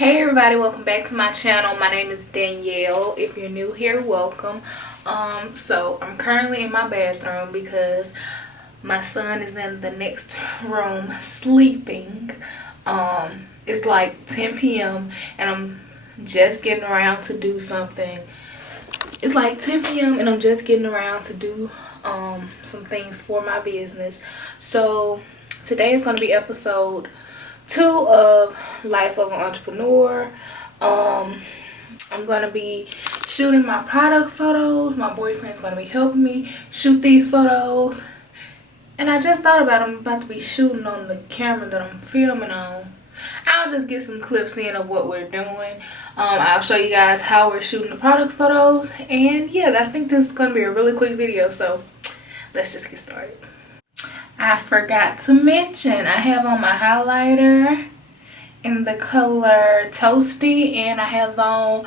Hey everybody, welcome back to my channel. My name is Danielle. If you're new here, welcome. So I'm currently in my bathroom because my son is in the next room sleeping. It's like 10 p.m. and I'm just getting around to do something. It's like 10 p.m. and I'm just getting around to do some things for my business. So today is going to be episode 2 of Life of an Entrepreneur. I'm gonna be shooting my product photos. My boyfriend's gonna be helping me shoot these photos, and I just thought about I'm about to be shooting on the camera that I'm filming on. I'll just get some clips in of what we're doing. I'll show you guys how we're shooting the product photos, and yeah, I think this is gonna be a really quick video, so let's just get started. I forgot to mention I have on my highlighter in the color Toasty, and I have on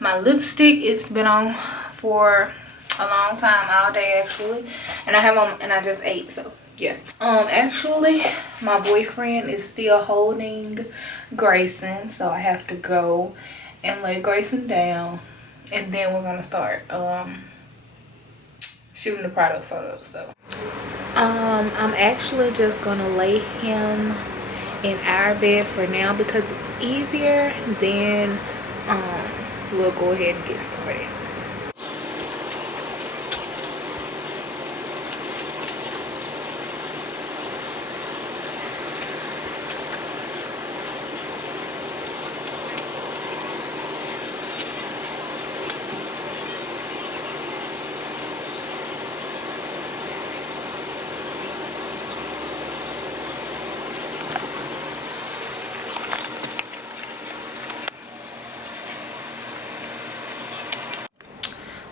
my lipstick. It's been on for a long time, all day actually, and I have on, and I just ate, so yeah. Actually my boyfriend is still holding Grayson, so I have to go and lay Grayson down, and then we're gonna start shooting the product photos. So I'm actually just gonna lay him in our bed for now because it's easier. Then we'll go ahead and get started.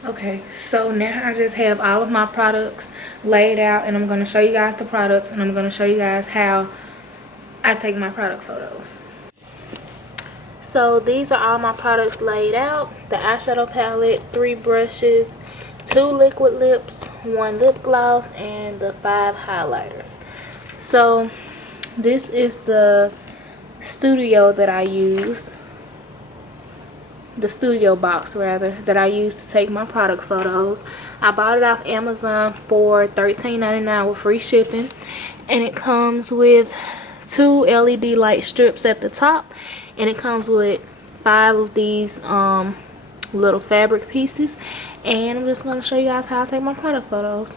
Okay, so now I just have all of my products laid out, and I'm going to show you guys the products, and I'm going to show you guys how I take my product photos. So these are all my products laid out: the eyeshadow palette, 3 brushes, 2 liquid lips, 1 lip gloss, and the 5 highlighters. So this is the studio that I use, the studio box rather, that I use to take my product photos. I bought it off Amazon for $13.99 with free shipping, and it comes with 2 LED light strips at the top, and it comes with 5 of these little fabric pieces. And I'm just going to show you guys how I take my product photos.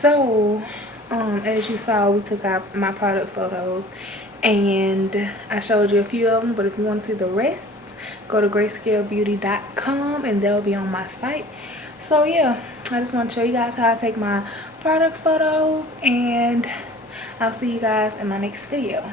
So as you saw, we took out my product photos and I showed you a few of them, but if you want to see the rest, go to grayscalebeauty.com and they'll be on my site. So yeah, I just want to show you guys how I take my product photos, and I'll see you guys in my next video.